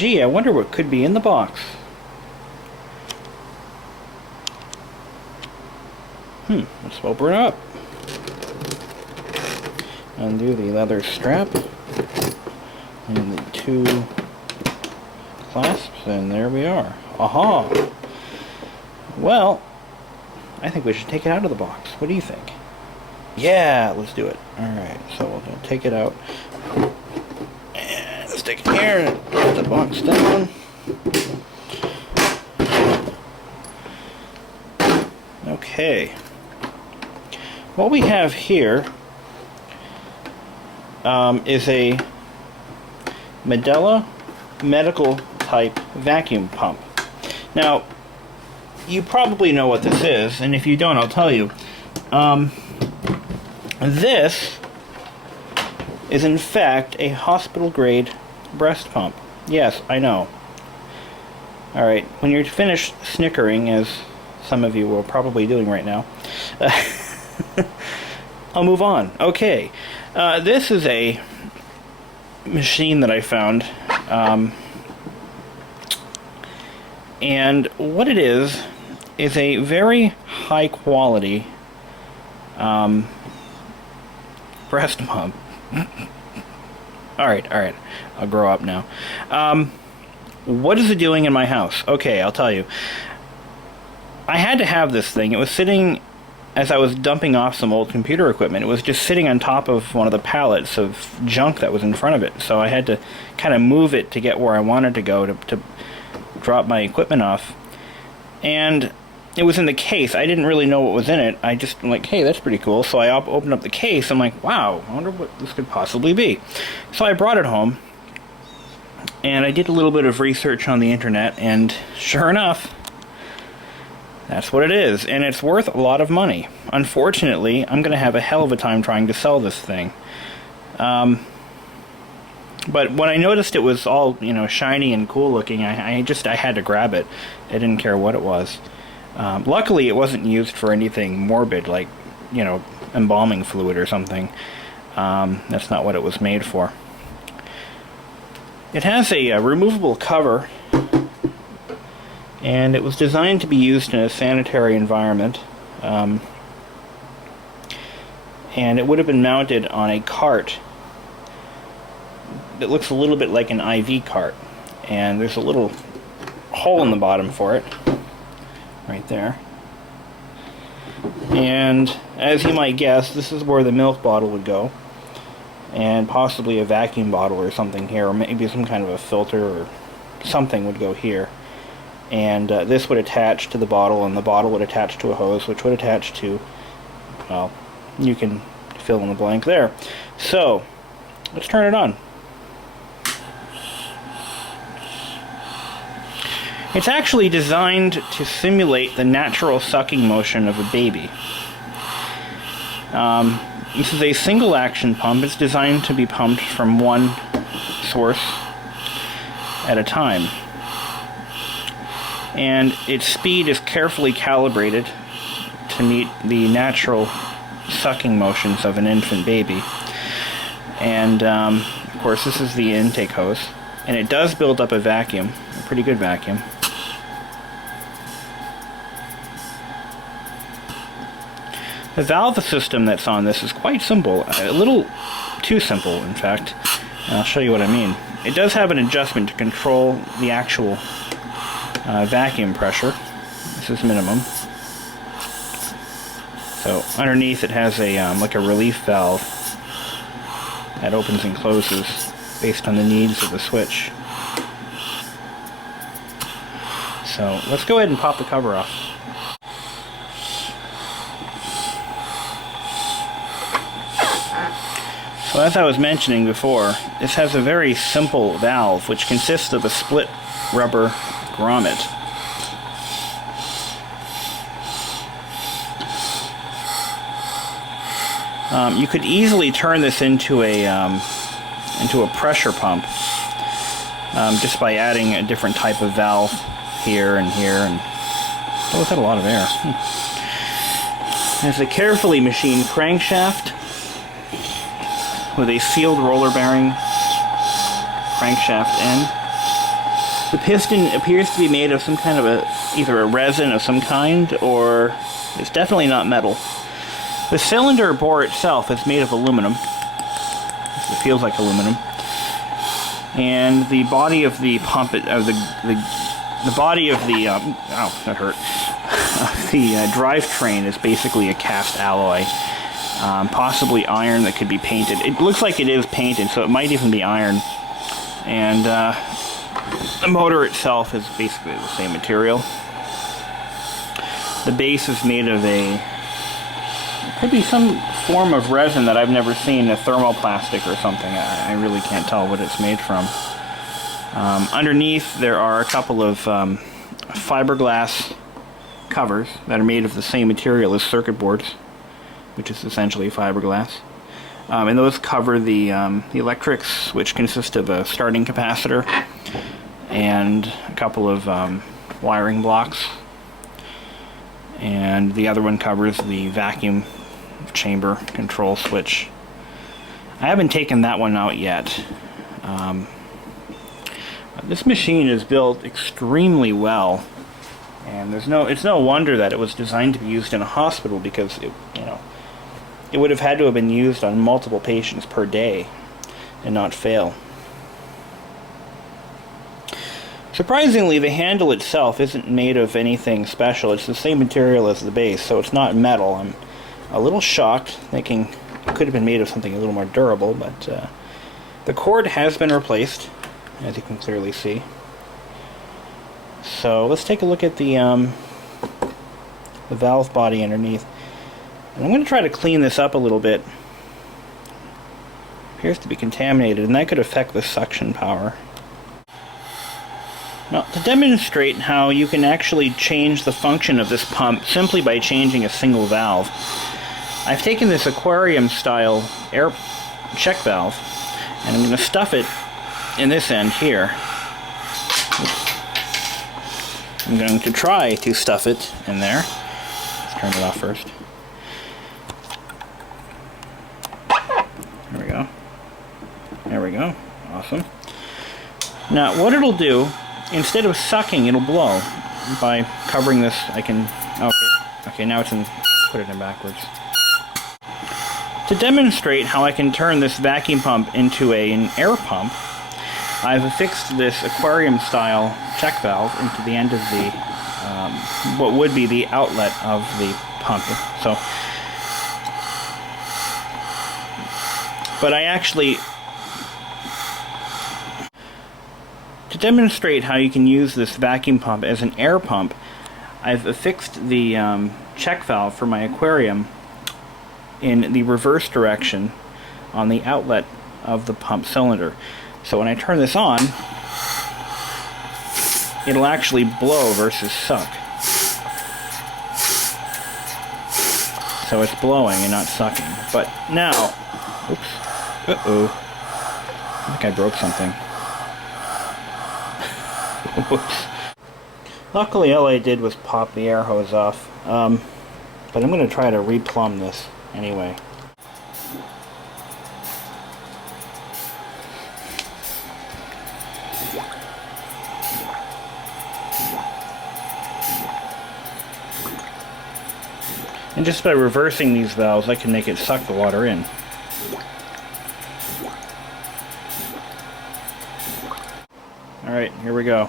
Gee, I wonder what could be in the box. Let's open it up. Undo the leather strap. And the two clasps, and there we are. Aha! Well, I think we should take it out of the box. What do you think? Yeah, let's do it. Alright, so we're going to take it out. And stick it here and put the box down. Okay. What we have here is a Medela medical type vacuum pump. Now, you probably know what this is, and if you don't, I'll tell you. This is in fact a hospital grade breast pump. Yes, I know. Alright, when you're finished snickering, as some of you are probably doing right now, I'll move on. Okay, this is a machine that I found, and what it is a very high quality breast pump. Alright, I'll grow up now. What is it doing in my house? Okay, I'll tell you. I had to have this thing. It was sitting, as I was dumping off some old computer equipment, it was just sitting on top of one of the pallets of junk that was in front of it. So I had to kind of move it to get where I wanted to go to drop my equipment off. And it was in the case. I didn't really know what was in it. I just like, hey, that's pretty cool. So I opened up the case. I'm like, wow, I wonder what this could possibly be. So I brought it home, and I did a little bit of research on the internet, and sure enough, that's what it is. And it's worth a lot of money. Unfortunately, I'm going to have a hell of a time trying to sell this thing. But when I noticed it was all, you know, shiny and cool looking, I had to grab it. I didn't care what it was. Luckily, it wasn't used for anything morbid, like, you know, embalming fluid or something. That's not what it was made for. It has a removable cover, and it was designed to be used in a sanitary environment. And it would have been mounted on a cart that looks a little bit like an IV cart. And there's a little hole in the bottom for it. Right there. And as you might guess, this is where the milk bottle would go, and possibly a vacuum bottle or something here, or maybe some kind of a filter or something would go here. And this would attach to the bottle, and the bottle would attach to a hose, which would attach to, well, you can fill in the blank there. So let's turn it on. It's actually designed to simulate the natural sucking motion of a baby. This is a single action pump. It's designed to be pumped from one source at a time. And its speed is carefully calibrated to meet the natural sucking motions of an infant baby. And of course, this is the intake hose. And it does build up a vacuum, a pretty good vacuum. The valve system that's on this is quite simple, a little too simple, in fact, and I'll show you what I mean. It does have an adjustment to control the actual vacuum pressure. This is minimum. So underneath it has a like a relief valve that opens and closes based on the needs of the switch. So let's go ahead and pop the cover off. So as I was mentioning before, this has a very simple valve which consists of a split rubber grommet. You could easily turn this into a pressure pump just by adding a different type of valve here and here. And oh, it's got a lot of air. There's a carefully machined crankshaft with a sealed roller bearing crankshaft end. The piston appears to be made of some kind of either a resin of some kind, or it's definitely not metal. The cylinder bore itself is made of aluminum. It feels like aluminum. And the body of the pump, the body of the, ow, that hurt. The drivetrain is basically a cast alloy. Possibly iron that could be painted. It looks like it is painted, so it might even be iron. And the motor itself is basically the same material. The base is made of could be some form of resin that I've never seen, a thermoplastic or something. I really can't tell what it's made from. Underneath there are a couple of fiberglass covers that are made of the same material as circuit boards, which is essentially fiberglass. And those cover the electrics, which consist of a starting capacitor and a couple of wiring blocks. And the other one covers the vacuum chamber control switch. I haven't taken that one out yet. This machine is built extremely well, and it's no wonder that it was designed to be used in a hospital, because it would have had to have been used on multiple patients per day and not fail. Surprisingly, the handle itself isn't made of anything special. It's the same material as the base, so it's not metal. I'm a little shocked, thinking it could have been made of something a little more durable, but the cord has been replaced, as you can clearly see. So let's take a look at the valve body underneath. And I'm going to try to clean this up a little bit. Appears to be contaminated, and that could affect the suction power. Now, to demonstrate how you can actually change the function of this pump simply by changing a single valve, I've taken this aquarium-style air check valve, and I'm going to stuff it in this end here. I'm going to try to stuff it in there. Let's turn it off first. There we go. There we go. Awesome. Now, what it'll do, instead of sucking, it'll blow. By covering this, I can... Okay, now it's in... Put it in backwards. To demonstrate how I can turn this vacuum pump into an air pump, I've affixed this aquarium-style check valve into the end of the... what would be the outlet of the pump. So... But I actually... To demonstrate how you can use this vacuum pump as an air pump, I've affixed the check valve for my aquarium in the reverse direction on the outlet of the pump cylinder. So when I turn this on, it'll actually blow versus suck. So it's blowing and not sucking. But now... Oops. Uh-oh. I think I broke something. Whoops. Luckily, all I did was pop the air hose off. But I'm going to try to replumb this anyway. And just by reversing these valves, I can make it suck the water in. Alright, here we go.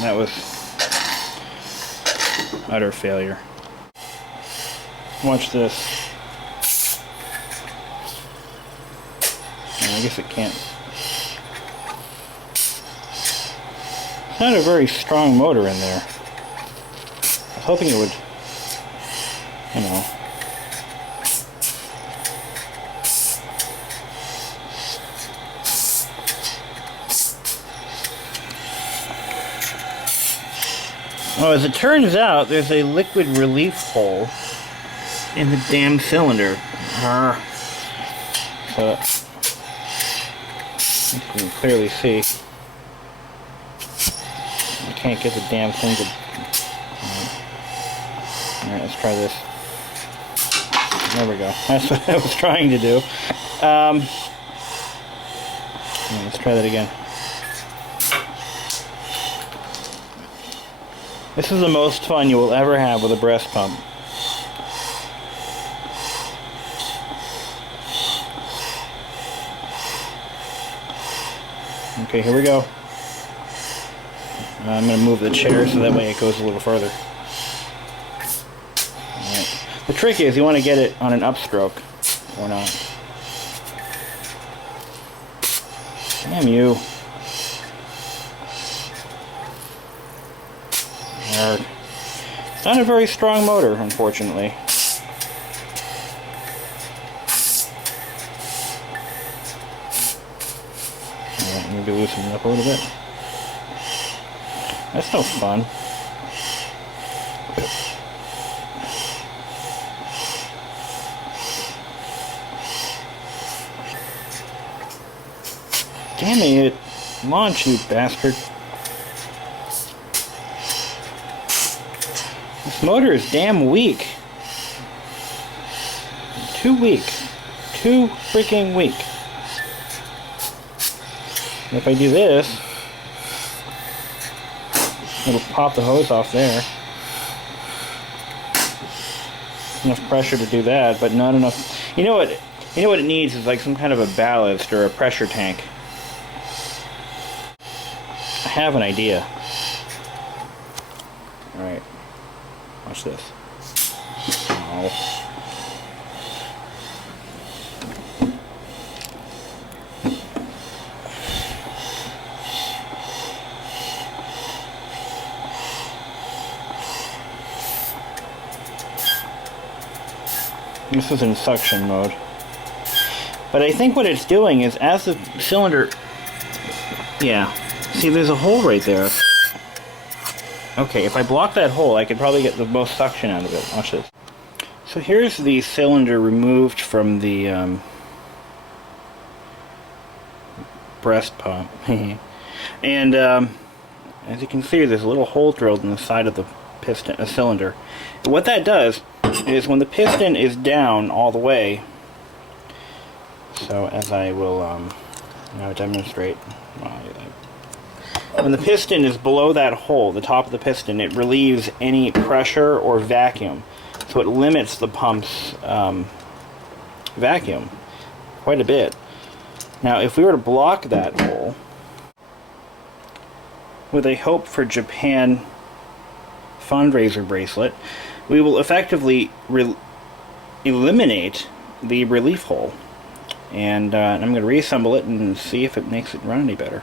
That was utter failure. Watch this. I guess it can't. It's not a very strong motor in there. I was hoping it would, you know. Well, as it turns out, there's a liquid relief hole in the damn cylinder. So, you can clearly see. I can't get the damn thing to... Alright, let's try this. There we go. That's what I was trying to do. Let's try that again. This is the most fun you will ever have with a breast pump. Okay, here we go. I'm going to move the chair so that way it goes a little further. Alright. The trick is you want to get it on an upstroke, or not. Damn you. It's not a very strong motor, unfortunately. Alright, maybe loosen it up a little bit. That's no fun. Damn it! Launch, you bastard. This motor is damn weak. Too weak. Too freaking weak. If I do this, it'll pop the hose off there. Enough pressure to do that, but not enough. You know what it needs is like some kind of a ballast or a pressure tank. I have an idea. Alright. Watch this. Oh. This is in suction mode. But I think what it's doing is as the cylinder... Yeah. See, there's a hole right there. Okay, if I block that hole, I could probably get the most suction out of it. Watch this. So here's the cylinder removed from the breast pump. And as you can see, there's a little hole drilled in the side of the piston, cylinder. And what that does is when the piston is down all the way, so as I will now demonstrate, when the piston is below that hole, the top of the piston, it relieves any pressure or vacuum. So it limits the pump's vacuum quite a bit. Now, if we were to block that hole with a Hope for Japan fundraiser bracelet, we will effectively eliminate the relief hole. And I'm going to reassemble it and see if it makes it run any better.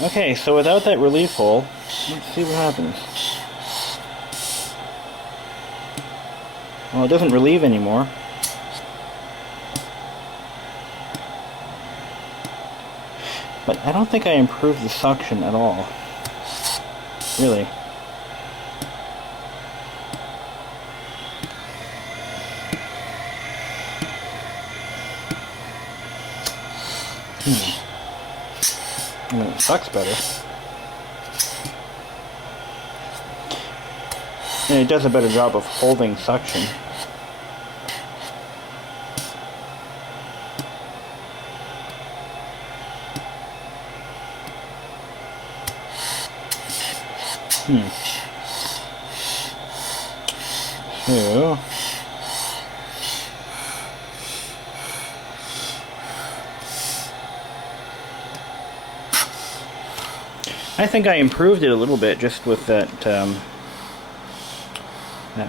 Okay, so without that relief hole, let's see what happens. Well, it doesn't relieve anymore. But I don't think I improved the suction at all. Really. I mean, it sucks better. And it does a better job of holding suction. So I think I improved it a little bit just with that that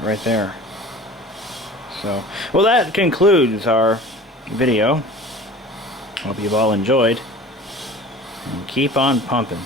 right there. So, well, that concludes our video. Hope you've all enjoyed. And keep on pumping.